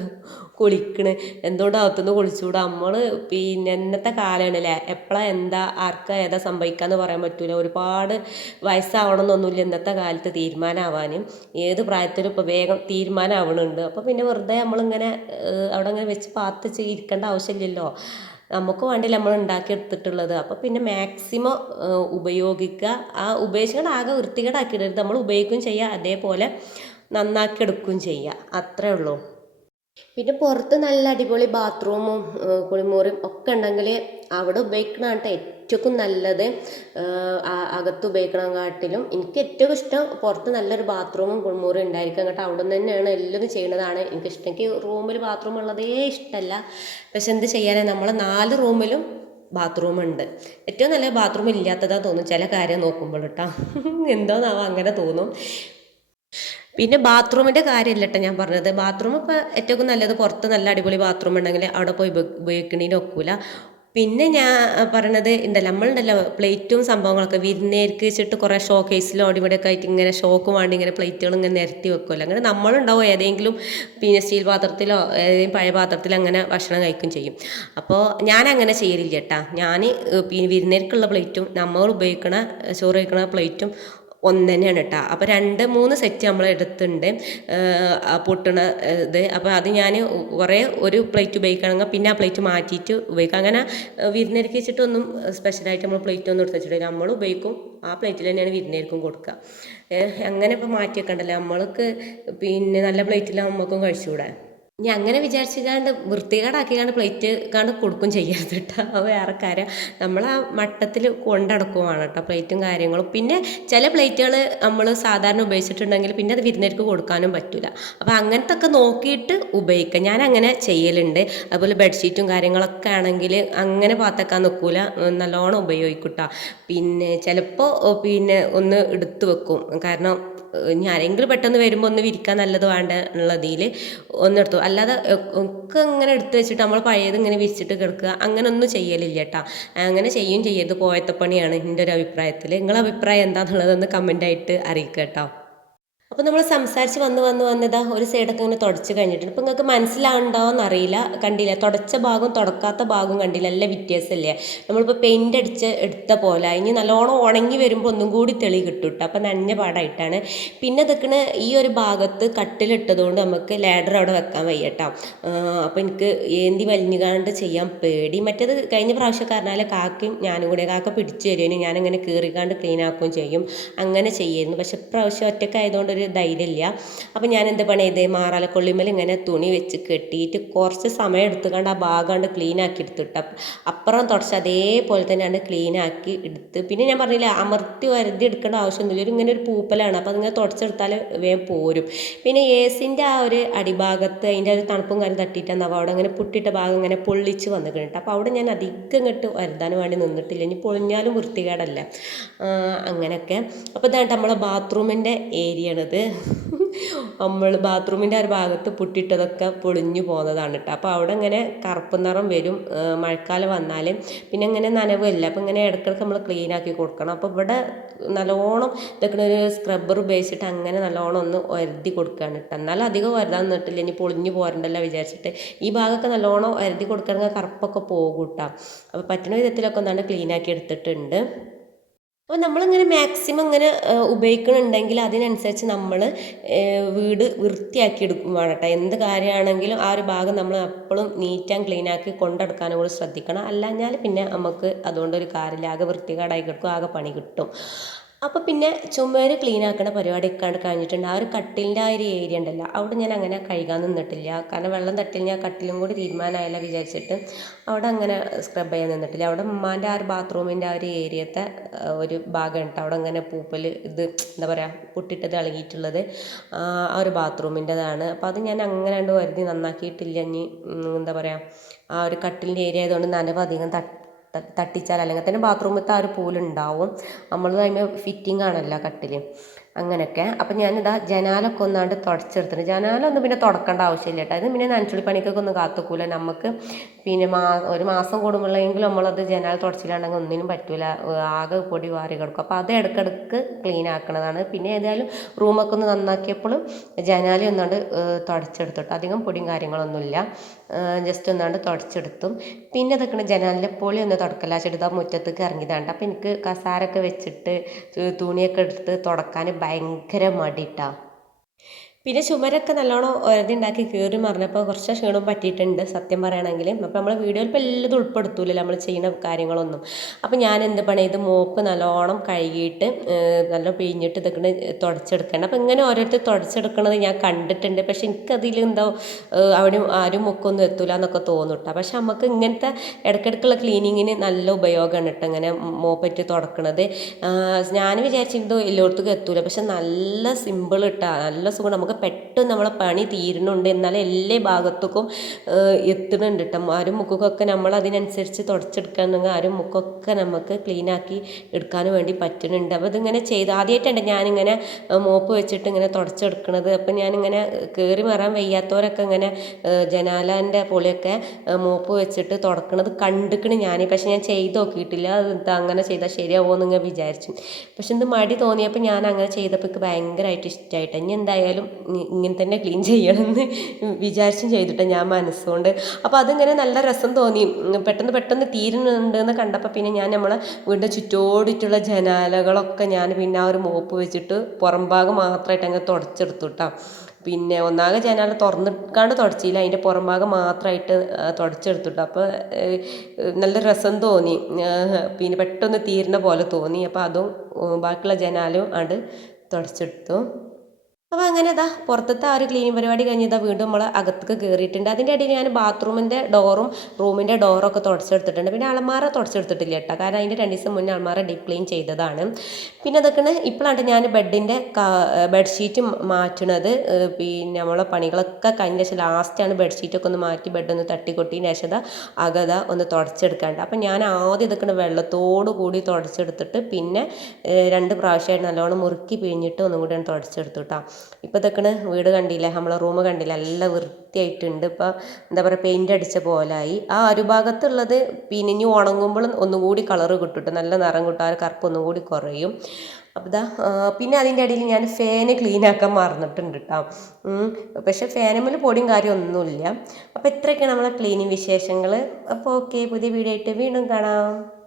കുളിക്കണ്. എന്തുകൊണ്ട് അകത്തുനിന്ന് കുളിച്ചുകൂടാ നമ്മൾ പിന്നെ ഇന്നത്തെ കാലമാണല്ലേ? എപ്പോഴാണ് എന്താ ആർക്കാ ഏതാ സംഭവിക്കാന്ന് പറയാൻ പറ്റൂല. ഒരുപാട് വയസ്സാവണമെന്നൊന്നുമില്ല ഇന്നത്തെ കാലത്ത് തീരുമാനമാവാനും ഏത് പ്രായത്തിലും ഇപ്പോൾ വേഗം തീരുമാനമാവണുണ്ട് അപ്പോൾ പിന്നെ വെറുതെ നമ്മളിങ്ങനെ അവിടെ അങ്ങനെ വെച്ച് പാത്ത് ഇരിക്കേണ്ട ആവശ്യമില്ലല്ലോ. നമുക്ക് വേണ്ടി നമ്മൾ ഉണ്ടാക്കിയെടുത്തിട്ടുള്ളത്. അപ്പോൾ പിന്നെ മാക്സിമം ഉപയോഗിക്കുക. ആ ഉപയോഗിച്ചുകൊണ്ട് ആകെ വൃത്തികേടാക്കിയിടരുത്. നമ്മൾ ഉപയോഗിക്കുകയും ചെയ്യുക അതേപോലെ നന്നാക്കി എടുക്കുകയും ചെയ്യുക അത്രേ ഉള്ളൂ. പിന്നെ പുറത്ത് നല്ല അടിപൊളി ബാത്റൂമും കുളിമുറിയും ഒക്കെ ഉണ്ടെങ്കിൽ അവിടെ ഉപയോഗിക്കണതാണ് ഏറ്റവും നല്ലത്. അകത്ത് ഉപയോഗിക്കണകാട്ടിലും എനിക്ക് ഏറ്റവും ഇഷ്ടം പുറത്ത് നല്ലൊരു ബാത്റൂമും കുളിമുറിയും ഉണ്ടായിരിക്കും. കേട്ടോ അവിടെ നിന്ന് തന്നെയാണ് എല്ലാം ചെയ്യുന്നതാണ് എനിക്കിഷ്ടം എനിക്ക് റൂമിൽ ബാത്റൂം ഉള്ളതേ ഇഷ്ടമല്ല. പക്ഷെ എന്ത് ചെയ്യാനേ? നമ്മൾ നാല് റൂമിലും ബാത്റൂം ഉണ്ട് ഏറ്റവും നല്ല ബാത്റൂം ഇല്ലാത്തതാ തോന്നും ചില കാര്യം നോക്കുമ്പോൾ കേട്ടോ എന്തോന്നാവും അങ്ങനെ തോന്നും. പിന്നെ ബാത്റൂമിന്റെ കാര്യമില്ല ഞാൻ പറഞ്ഞത്. ബാത്റൂം ഇപ്പോൾ ഏറ്റവും നല്ലത് പുറത്ത് നല്ല അടിപൊളി ബാത്റൂം ഉണ്ടെങ്കിൽ അവിടെ പോയി ഉപയോഗിക്കണേന് ഒക്കൂല. പിന്നെ ഞാൻ പറഞ്ഞത് ഉണ്ടല്ലോ നമ്മളുണ്ടല്ലോ പ്ലേറ്റും സംഭവങ്ങളൊക്കെ വിരുന്നേർക്ക് വെച്ചിട്ട് കുറേ ഷോ കേസിലും അവിടെ ഇവിടെയൊക്കെ ആയിട്ട് ഇങ്ങനെ ഷോക്ക് വേണ്ടി ഇങ്ങനെ പ്ലേറ്റുകൾ ഇങ്ങനെ നിരത്തി വെക്കുമല്ലോ അങ്ങനെ നമ്മളുണ്ടാവും ഏതെങ്കിലും പിന്നെ സ്റ്റീൽ പാത്രത്തിലോ ഏതെങ്കിലും പഴയ പാത്രത്തിലോ അങ്ങനെ ഭക്ഷണം കഴിക്കും ചെയ്യും. അപ്പോൾ ഞാൻ അങ്ങനെ ചെയ്യലില്ല കേട്ടാ ഞാൻ പിന്നെ വിരുന്നേർക്കുള്ള പ്ലേറ്റും നമ്മൾ ഉപയോഗിക്കണ ചോറ് കഴിക്കണ പ്ലേറ്റും ഒന്ന് തന്നെയാണ് കേട്ടോ അപ്പോൾ രണ്ട് മൂന്ന് സെറ്റ് നമ്മൾ എടുത്തിട്ടുണ്ട്. പൊട്ടണ ഇത്. അപ്പോൾ അത് ഞാൻ കുറേ ഒരു പ്ലേറ്റ് ഉപയോഗിക്കണമെങ്കിൽ പിന്നെ ആ പ്ലേറ്റ് മാറ്റിയിട്ട് ഉപയോഗിക്കാം. അങ്ങനെ വിരുന്നേർക്ക് വെച്ചിട്ടൊന്നും സ്പെഷ്യലായിട്ട് നമ്മൾ പ്ലേറ്റ് ഒന്നും എടുത്ത് വെച്ചിട്ടില്ല. നമ്മൾ ഉപയോഗിക്കും. ആ പ്ലേറ്റിൽ തന്നെയാണ് വിരുന്നേർക്കും കൊടുക്കുക അങ്ങനെ ഇപ്പോൾ മാറ്റി വെക്കണ്ടല്ലോ നമ്മൾക്ക് പിന്നെ നല്ല പ്ലേറ്റിൽ നമുക്കും കഴിച്ചുകൂടെ ഇനി അങ്ങനെ വിചാരിച്ചുകാണ്ട് വൃത്തികേടാക്കിക്കാണ്ട് പ്ലേറ്റ് കാണ്ട് കൊടുക്കും ചെയ്യരുത് കേട്ടോ വേറെ കാര്യം. നമ്മൾ ആ മട്ടത്തിൽ കൊണ്ടടക്കുവാണ് കേട്ടോ പ്ലേറ്റും കാര്യങ്ങളും. പിന്നെ ചില പ്ലേറ്റുകൾ നമ്മൾ സാധാരണ ഉപയോഗിച്ചിട്ടുണ്ടെങ്കിൽ പിന്നെ അത് വിരുന്നേർക്ക് കൊടുക്കാനും പറ്റില്ല അപ്പോൾ അങ്ങനത്തെ ഒക്കെ നോക്കിയിട്ട് ഉപയോഗിക്കുക ഞാൻ അങ്ങനെ ചെയ്യലുണ്ട്. അതുപോലെ ബെഡ്ഷീറ്റും കാര്യങ്ങളൊക്കെ ആണെങ്കിൽ അങ്ങനെ പാത്തക്കാൻ നിൽക്കൂല നല്ലോണം ഉപയോഗിക്കും കേട്ടോ പിന്നെ ചിലപ്പോൾ പിന്നെ ഒന്ന് എടുത്തു വെക്കും. കാരണം ഇനി ആരെങ്കിലും പെട്ടെന്ന് വരുമ്പോൾ ഒന്ന് വിരിക്കാൻ നല്ലത് വേണ്ട എന്നുള്ളതിൽ ഒന്നെടുത്തു അല്ലാതെ ഒക്കെ ഇങ്ങനെ എടുത്തു വെച്ചിട്ട് നമ്മൾ പഴയത് ഇങ്ങനെ വിരിച്ചിട്ട് കിടക്കുക അങ്ങനെ ഒന്നും ചെയ്യലില്ല കേട്ടോ. അങ്ങനെ ചെയ്യും ചെയ്യരുത്. പോയത്തെ പണിയാണ് എന്റെ ഒരു അഭിപ്രായത്തിൽ നിങ്ങളുടെ അഭിപ്രായം എന്താണെന്നുള്ളതൊന്ന് കമന്റായിട്ട് അറിയിക്കുക കേട്ടോ. അപ്പോൾ നമ്മൾ സംസാരിച്ച് വന്ന് വന്ന് വന്നിതാ ഒരു സൈഡൊക്കെ ഇങ്ങനെ തുടച്ച് കഴിഞ്ഞിട്ടുണ്ട്. അപ്പോൾ നിങ്ങൾക്ക് മനസ്സിലാവുണ്ടോയെന്ന് അറിയില്ല കണ്ടില്ല. തുടച്ച ഭാഗവും തുടക്കാത്ത ഭാഗവും കണ്ടില്ല. നല്ല വ്യത്യാസമല്ലേ നമ്മളിപ്പോൾ പെയിന്റ് അടിച്ച് എടുത്ത പോലെ. ഇനി നല്ലോണം ഉണങ്ങി വരുമ്പോൾ ഒന്നും കൂടി തെളി കിട്ടും കേട്ടോ അപ്പോൾ നനഞ്ഞ പാടായിട്ടാണ്. പിന്നെ ഇതൊക്കെ ഈ ഒരു ഭാഗത്ത് കട്ടിലിട്ടതുകൊണ്ട് നമുക്ക് ലാഡർ അവിടെ വെക്കാൻ വയ്യ കേട്ടോ അപ്പോൾ എനിക്ക് ഏന്തി വലിഞ്ഞുകാണ്ട് ചെയ്യാൻ പേടി. മറ്റേത് കഴിഞ്ഞ പ്രാവശ്യം കാരണാലെ കാക്കയും ഞാനും കൂടെ കാക്ക പിടിച്ചു തരുമോ ഞാനിങ്ങനെ കീറിക്കാണ്ട് ക്ലീൻ ആക്കുകയും ചെയ്യും. അങ്ങനെ ചെയ്യായിരുന്നു പക്ഷെ ഇപ്രാവശ്യം ഒറ്റക്കായതുകൊണ്ട് ഒരു ധൈര്യമില്ല. അപ്പോൾ ഞാൻ എന്ത് പണി ചെയ്തേ മാറാലക്കൊള്ളിമേൽ ഇങ്ങനെ തുണി വെച്ച് കെട്ടിയിട്ട് കുറച്ച് സമയം എടുത്തുകൊണ്ട് ആ ഭാഗം ക്ലീൻ ആക്കി എടുത്തിട്ട അപ്പുറം തുടച്ച് അതേപോലെ തന്നെയാണ് ക്ലീൻ ആക്കി എടുത്ത്. പിന്നെ ഞാൻ പറഞ്ഞില്ല അമർത്തി വരുതി എടുക്കേണ്ട ആവശ്യമൊന്നുമില്ല. ഒരു ഇങ്ങനെ ഒരു പൂപ്പലാണ്. അപ്പോൾ അതിങ്ങനെ തുടച്ചെടുത്താൽ വേഗം പോരും. പിന്നെ ഏസിന്റെ ആ ഒരു അടിഭാഗത്ത് അതിന്റെ ഒരു തണുപ്പും കാര്യം തട്ടിയിട്ടാണ് അവിടെ അങ്ങനെ പുട്ടിട്ട ഭാഗം ഇങ്ങനെ പൊള്ളിച്ച് വന്നിട്ടുണ്ട് അപ്പോൾ അവിടെ ഞാൻ അധികം ഇങ്ങോട്ട് വരുതാൻ വേണ്ടി നിന്നിട്ടില്ല. ഇനി പൊളിഞ്ഞാലും വൃത്തികേടല്ല. അങ്ങനെയൊക്കെ. അപ്പോൾ ഇതാണ് നമ്മളെ ബാത്റൂമിന്റെ ഏരിയ നമ്മൾ ബാത്റൂമിന്റെ ഒരു ഭാഗത്ത് പുട്ടിട്ടതൊക്കെ പൊളിഞ്ഞു പോകുന്നതാണ് കേട്ടോ അപ്പോൾ അവിടെ ഇങ്ങനെ കറുപ്പ് നിറം വരും മഴക്കാലം വന്നാൽ പിന്നെ ഇങ്ങനെ നനവില്ല. അപ്പോൾ ഇങ്ങനെ ഇടയ്ക്കിടയ്ക്ക് നമ്മൾ ക്ലീൻ ആക്കി കൊടുക്കണം. അപ്പോൾ ഇവിടെ നല്ലോണം ഇതൊക്കെ ഒരു സ്ക്രബ്ബർ ഉപയോഗിച്ചിട്ട് അങ്ങനെ നല്ലോണം ഒന്ന് ഒരതി കൊടുക്കുകയാണ് കേട്ടോ എന്നാലും അധികം വരുതാൻ നിട്ടില്ല ഇനി പൊളിഞ്ഞു പോരണ്ടല്ലോ വിചാരിച്ചിട്ട്. ഈ ഭാഗമൊക്കെ നല്ലോണം ഒരതി കൊടുക്കണമെങ്കിൽ കറുപ്പൊക്കെ പോകും കേട്ടോ അപ്പോൾ പറ്റുന്ന വിധത്തിലൊക്കെ ഒന്നാണ്ട് ക്ലീൻ ആക്കി എടുത്തിട്ടുണ്ട്. അപ്പോൾ നമ്മളിങ്ങനെ മാക്സിമം ഇങ്ങനെ ഉപയോഗിക്കണുണ്ടെങ്കിൽ അതിനനുസരിച്ച് നമ്മൾ വീട് വൃത്തിയാക്കി എടുക്കും എന്ത് കാര്യമാണെങ്കിലും ആ ഒരു ഭാഗം നമ്മൾ എപ്പോഴും നീറ്റ് ആൻഡ് ക്ലീൻ ആക്കി കൊണ്ടെടുക്കാനും കൂടി ശ്രദ്ധിക്കണം. അല്ലാഞ്ഞാൽ പിന്നെ നമുക്ക് അതുകൊണ്ടൊരു കാര്യമില്ല. ആകെ വൃത്തികേടായി കിടക്കും ആകെ പണി കിട്ടും. അപ്പോൾ പിന്നെ ചുമര് ക്ലീൻ ആക്കുന്ന പരിപാടിയൊക്കെ കഴിഞ്ഞിട്ടുണ്ട്. ആ ഒരു കട്ടിലിന്റെ ആ ഒരു ഏരിയ ഉണ്ടല്ലോ അവിടെ ഞാൻ അങ്ങനെ കഴുകാൻ നിന്നിട്ടില്ല. കാരണം വെള്ളം തട്ടിൽ ഞാൻ കട്ടിലും കൂടി തീരുമാനമായില്ല വിചാരിച്ചിട്ട് അവിടെ അങ്ങനെ സ്ക്രബ് ചെയ്യാൻ നിന്നിട്ടില്ല. അവിടെ ഉമ്മാന്റെ ആ ഒരു ബാത്റൂമിന്റെ ആ ഒരു ഏരിയത്തെ ഒരു ഭാഗം ഉണ്ട്. അവിടെ അങ്ങനെ പൂപ്പൽ ഇത് എന്താ പറയുക പൊട്ടിട്ടത് ഇളകിയിട്ടുള്ളത് ആ ഒരു ബാത്റൂമിന്റെതാണ് അപ്പോൾ അത് ഞാൻ അങ്ങനെ കണ്ട് വരുതി നന്നാക്കിയിട്ടില്ല. ഇനി എന്താ പറയുക ആ ഒരു കട്ടിലിന്റെ ഏരിയ ആയതുകൊണ്ട് നനവ് അധികം തട്ടി തട്ടിച്ചാൽ അല്ലെങ്കിൽ തന്നെ ബാത്റൂമിലത്തെ ആ ഒരു പൂലുണ്ടാവും നമ്മൾ അതിന് ഫിറ്റിംഗ് ആണല്ലോ കട്ടിൽ അങ്ങനെയൊക്കെ. അപ്പം ഞാനിതാ ജനാലൊക്കെ ഒന്നാണ്ട് തുടച്ചെടുത്തിട്ട് ജനാലൊന്നും പിന്നെ തുടക്കേണ്ട ആവശ്യമില്ല കേട്ടോ. അത് പിന്നെ നനച്ചുള്ളി പണിക്കൊക്കെ ഒന്നും കാത്തുക്കൂല. നമുക്ക് പിന്നെ മാ ഒരു മാസം കൂടുമ്പോഴെങ്കിലും നമ്മളത് ജനാല തുടച്ചില്ലാണ്ടെങ്കിൽ ഒന്നിനും പറ്റില്ല ആകെ പൊടി വാരി കിടക്കും. അപ്പോൾ അത് ഇടയ്ക്കിടക്ക് ക്ലീൻ ആക്കണതാണ്. പിന്നെ ഏതായാലും റൂമൊക്കെ ഒന്ന് നന്നാക്കിയപ്പോഴും ജനാലി ഒന്നാണ്ട് തുടച്ചെടുത്തിട്ട് അധികം പൊടിയും കാര്യങ്ങളൊന്നുമില്ല. ജസ്റ്റ് ഒന്നാണ്ട് തുടച്ചെടുത്തും. പിന്നെ അതൊക്കെ ജനാലിന്റെ പൊളി ഒന്ന് തുടക്കലാച്ചെടുത്ത് ആ മുറ്റത്തേക്ക് ഇറങ്ങിയതാണ്. അപ്പോൾ എനിക്ക് കസാരൊക്കെ വെച്ചിട്ട് തുണിയൊക്കെ എടുത്ത് തുടക്കാൻ ഭയങ്കര മടിട്ടാ. പിന്നെ ചുമരൊക്കെ നല്ലോണം ഉണ്ടാക്കി കയറി മറിഞ്ഞപ്പോൾ കുറച്ച് ക്ഷീണം പറ്റിയിട്ടുണ്ട് സത്യം പറയുകയാണെങ്കിൽ. അപ്പോൾ നമ്മൾ വീഡിയോയിൽ ഇപ്പോൾ എല്ലാം ഉൾപ്പെടുത്തൂലല്ലോ നമ്മൾ ചെയ്യുന്ന കാര്യങ്ങളൊന്നും. അപ്പോൾ ഞാൻ എന്ത് പണി? ഇത് മോപ്പ് നല്ലോണം കഴുകിയിട്ട് നല്ല പിഴിഞ്ഞിട്ട് ഇതൊക്കെ തുടച്ചെടുക്കണം അപ്പോൾ ഇങ്ങനെ ഓരോരുത്തർ തുടച്ചെടുക്കണത് ഞാൻ കണ്ടിട്ടുണ്ട്. പക്ഷെ എനിക്കതിൽ എന്തോ അവിടെ ആരും മുക്കൊന്നും എത്തൂല എന്നൊക്കെ തോന്നുട്ടോ. പക്ഷെ നമുക്ക് ഇങ്ങനത്തെ ഇടയ്ക്കിടയ്ക്കുള്ള ക്ലീനിങ്ങിന് നല്ല ഉപയോഗമാണ് കേട്ടോ ഇങ്ങനെ മോപ്പറ്റ് തുടക്കണത്. ഞാൻ വിചാരിച്ചിരുന്നു എല്ലായിടത്തും എത്തൂല. പക്ഷെ നല്ല സിമ്പിൾ ഇട്ടാ നല്ല സുഖം. നമുക്ക് നമുക്ക് പെട്ടെന്ന് നമ്മളെ പണി തീരുന്നുണ്ട് എന്നാൽ എല്ലാ ഭാഗത്തേക്കും എത്തുന്നുണ്ട് കേട്ടോ ആരും മുക്കൊക്കെ നമ്മൾ അതിനനുസരിച്ച് തുടച്ചെടുക്കാനുണ്ടെങ്കിൽ ആരും മുക്കൊക്കെ നമുക്ക് ക്ലീനാക്കി എടുക്കാൻ വേണ്ടി പറ്റുന്നുണ്ട്. അപ്പോൾ ഇതിങ്ങനെ ചെയ്ത് ആദ്യമായിട്ടുണ്ട് ഞാനിങ്ങനെ മോപ്പ് വെച്ചിട്ട് ഇങ്ങനെ തുടച്ചെടുക്കണത്. അപ്പം ഞാനിങ്ങനെ കയറി മാറാൻ വയ്യാത്തവരൊക്കെ ഇങ്ങനെ ജനാലാന്റെ പൊളിയൊക്കെ മോപ്പ് വെച്ചിട്ട് തുടക്കണത് കണ്ടിക്കണ് ഞാൻ പക്ഷെ ഞാൻ ചെയ്ത് നോക്കിയിട്ടില്ല. അങ്ങനെ ചെയ്താൽ ശരിയാവുമോ എന്ന് വിചാരിച്ചു. പക്ഷെ ഇത് മടി തോന്നിയപ്പോൾ ഞാൻ അങ്ങനെ ചെയ്തപ്പോൾ ഭയങ്കരമായിട്ട് ഇഷ്ടമായിട്ട് ഇനി എന്തായാലും ഇങ്ങനെ തന്നെ ക്ലീൻ ചെയ്യണമെന്ന് വിചാരിച്ചും ചെയ്തിട്ട് ഞാൻ മനസ്സുകൊണ്ട്. അപ്പോൾ അതിങ്ങനെ നല്ല രസം തോന്നി. പെട്ടെന്ന് പെട്ടെന്ന് തീരുന്നുണ്ട് എന്ന് കണ്ടപ്പോൾ പിന്നെ ഞാൻ നമ്മളെ വീടിന്റെ ചുറ്റോടിട്ടുള്ള ജനാലകളൊക്കെ ഞാൻ പിന്നെ ആ ഒരു മോപ്പ് വെച്ചിട്ട് പുറം ഭാഗം മാത്രമായിട്ട് അങ്ങ് തുടച്ചെടുത്തു കേട്ടോ പിന്നെ ഒന്നാകെ ജനാല തുറന്നിക്കാണ്ട് തുടച്ചില്ല അതിന്റെ പുറം ഭാഗം മാത്രമായിട്ട് തുടച്ചെടുത്തിട്ടു അപ്പോൾ നല്ല രസം തോന്നി. പിന്നെ പെട്ടെന്ന് തീരുന്ന പോലെ തോന്നി. അപ്പോൾ അതും ബാക്കിയുള്ള ജനാലും ആണ്ട് തുടച്ചെടുത്തു. അപ്പോൾ അങ്ങനെ ഇതാ പുറത്തത്തെ ആ ഒരു ക്ലീനിങ് പരിപാടി കഴിഞ്ഞതാ വീണ്ടും നമ്മൾ അകത്തേക്ക് കയറിയിട്ടുണ്ട് അതിന്റെ ഇടയിൽ ഞാൻ ബാത്റൂമിന്റെ ഡോറും റൂമിന്റെ ഡോറൊക്കെ തുടച്ചെടുത്തിട്ടുണ്ട്. പിന്നെ അളമാറ തുടച്ചെടുത്തിട്ടില്ല കേട്ടോ. കാരണം അതിന്റെ രണ്ട് ദിവസം മുന്നേ അളമാറ ഡീപ് ക്ലീൻ ചെയ്തതാണ്. പിന്നെ അതൊക്കെ ഇപ്പോഴാണ് ഞാൻ ബെഡിന്റെ ബെഡ്ഷീറ്റ് മാറ്റണത്. പിന്നെ നമ്മളെ പണികളൊക്കെ കഴിഞ്ഞ ശേഷം ലാസ്റ്റാണ് ബെഡ്ഷീറ്റൊക്കെ ഒന്ന് മാറ്റി ബെഡൊന്ന് തട്ടിക്കൊട്ടിയതിന് ശേഷം അകത ഒന്ന് തുടച്ചെടുക്കാണ്ട്. അപ്പം ഞാൻ ആദ്യം ഇതൊക്കെ വെള്ളത്തോട് കൂടി തുടച്ചെടുത്തിട്ട് പിന്നെ രണ്ട് പ്രാവശ്യമായിട്ട് നല്ലോണം മുറുക്കി പിഴിഞ്ഞിട്ട് ഒന്നും കൂടി തുടച്ചെടുത്തു കേട്ടോ ഇപ്പോൾ ഇതൊക്കെ വീട് കണ്ടില്ലേ? നമ്മളെ റൂം കണ്ടില്ല? നല്ല വൃത്തിയായിട്ടുണ്ട്. ഇപ്പോൾ എന്താ പറയുക പെയിന്റ് അടിച്ച പോലായി. ആ ഒരു ഭാഗത്തുള്ളത് പിന്നെ ഇനി ഉണങ്ങുമ്പോഴും ഒന്നുകൂടി കളറ് കിട്ടും ട്ടോ. നല്ല നിറം കിട്ടും. ആ കറുപ്പ് ഒന്നുകൂടി കുറയും. അപ്പോൾ ഇതാ പിന്നെ അതിന്റെ ഇടയിൽ ഞാൻ ഫാന് ക്ലീൻ ആക്കാൻ മറന്നിട്ടുണ്ട് കേട്ടോ പക്ഷേ ഫാനുമ്മൽ പൊടിയും കാര്യമൊന്നുമില്ല അപ്പോൾ ഇത്രയൊക്കെയാണ് നമ്മളെ ക്ലീനിങ് വിശേഷങ്ങൾ അപ്പോൾ ഓക്കെ പുതിയ വീഡിയോ ആയിട്ട് വീണ്ടും കാണാം.